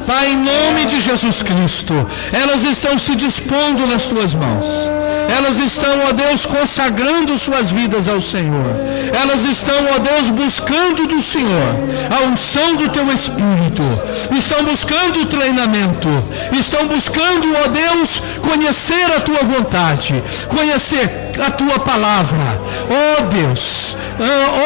Pai, em nome de Jesus Cristo, elas estão se dispondo nas tuas mãos. Elas estão, ó Deus, consagrando suas vidas ao Senhor. Elas estão, ó Deus, buscando do Senhor a unção do teu Espírito. Estão buscando o treinamento. Estão buscando, ó Deus, conhecer a tua vontade, conhecer a tua palavra. Ó Deus,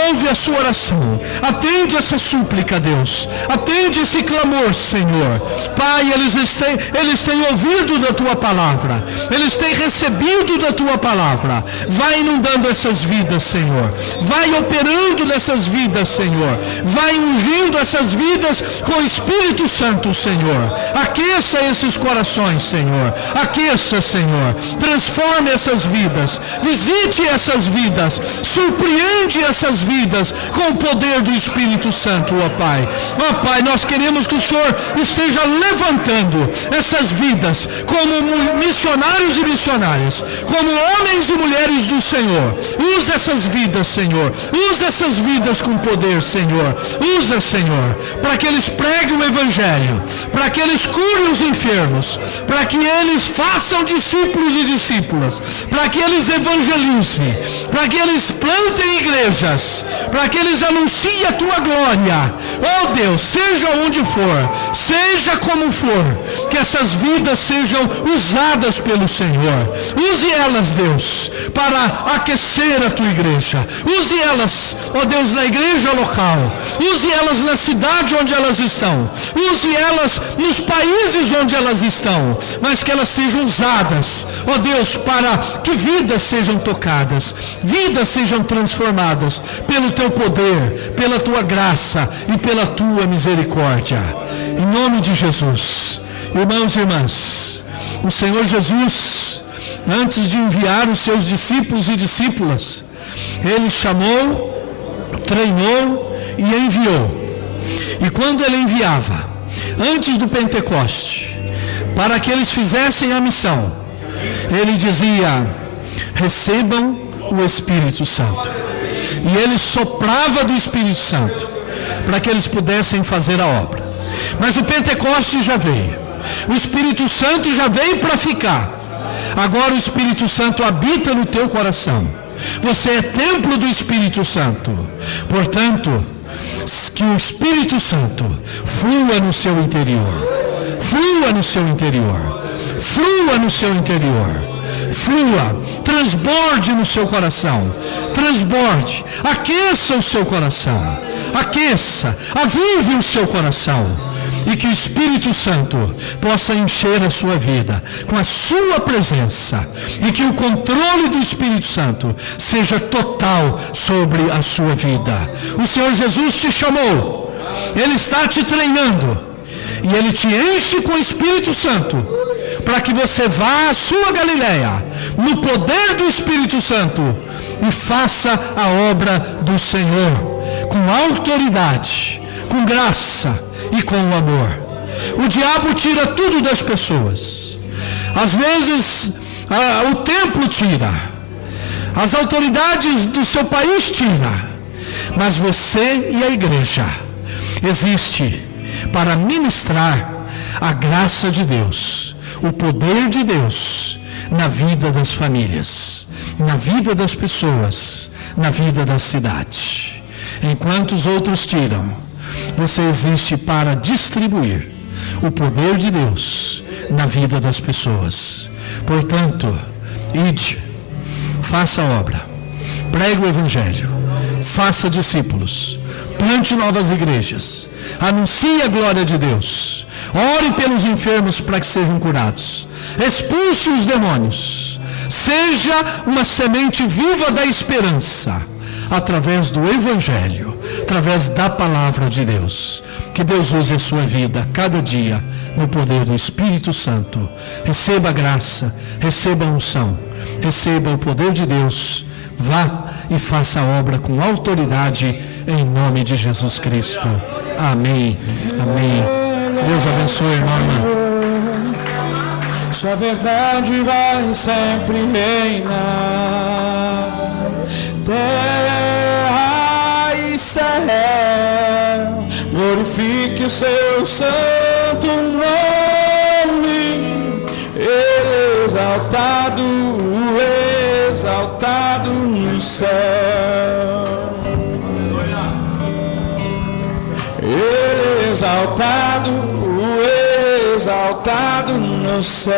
ouve a sua oração. Atende essa súplica, Deus. Atende esse clamor, Senhor. Pai, eles têm ouvido da tua palavra. Eles têm recebido Espírito da tua palavra, vai inundando essas vidas, Senhor. Vai operando nessas vidas, Senhor. Vai ungindo essas vidas com o Espírito Santo, Senhor. Aqueça esses corações, Senhor. Aqueça, Senhor. Transforme essas vidas. Visite essas vidas. Surpreende essas vidas com o poder do Espírito Santo, ó Pai. Ó Pai, nós queremos que o Senhor esteja levantando essas vidas como missionários e missionárias, como homens e mulheres do Senhor. Usa essas vidas, Senhor. Usa essas vidas com poder, Senhor. Usa, Senhor, para que eles preguem o Evangelho, para que eles curem os enfermos, para que eles façam discípulos e discípulas, para que eles evangelizem, para que eles plantem igrejas, para que eles anunciem a tua glória. Oh Deus, seja onde for, seja como for, que essas vidas sejam usadas pelo Senhor. Use elas, Deus, para aquecer a tua igreja. Use elas, ó Deus, na igreja local. Use elas na cidade onde elas estão. Use elas nos países onde elas estão. Mas que elas sejam usadas, ó Deus, para que vidas sejam tocadas, vidas sejam transformadas pelo teu poder, pela tua graça e pela tua misericórdia. Em nome de Jesus. Irmãos e irmãs, o Senhor Jesus, antes de enviar os seus discípulos e discípulas, Ele chamou, treinou e enviou. E quando Ele enviava, antes do Pentecoste, para que eles fizessem a missão, Ele dizia: recebam o Espírito Santo. E Ele soprava do Espírito Santo, para que eles pudessem fazer a obra. Mas o Pentecoste já veio. O Espírito Santo já veio para ficar. Agora o Espírito Santo habita no teu coração. Você é templo do Espírito Santo. Portanto, que o Espírito Santo flua no seu interior. Flua no seu interior. Flua no seu interior. Flua, transborde no seu coração. Transborde, aqueça o seu coração. Aqueça, avive o seu coração. E que o Espírito Santo possa encher a sua vida com a sua presença. E que o controle do Espírito Santo seja total sobre a sua vida. O Senhor Jesus te chamou. Ele está te treinando. E Ele te enche com o Espírito Santo, para que você vá à sua Galileia, no poder do Espírito Santo, e faça a obra do Senhor, com autoridade, com graça e com amor. O diabo tira tudo das pessoas. Às vezes, o templo tira, as autoridades do seu país tira, mas você e a igreja existe para ministrar a graça de Deus, o poder de Deus na vida das famílias, na vida das pessoas, na vida da cidade. Enquanto os outros tiram, você existe para distribuir o poder de Deus na vida das pessoas. Portanto, ide, faça a obra, pregue o Evangelho, faça discípulos, plante novas igrejas, anuncie a glória de Deus, ore pelos enfermos para que sejam curados, expulse os demônios, seja uma semente viva da esperança, através do Evangelho, através da palavra de Deus. Que Deus use a sua vida cada dia no poder do Espírito Santo. Receba a graça, receba a unção, receba o poder de Deus. Vá e faça a obra com autoridade em nome de Jesus Cristo. Amém. Amém. Deus abençoe, irmã. Sua verdade vai sempre reinar. Terra e céu, glorifique o seu santo nome. Exaltado, exaltado no céu. Exaltado, exaltado no céu.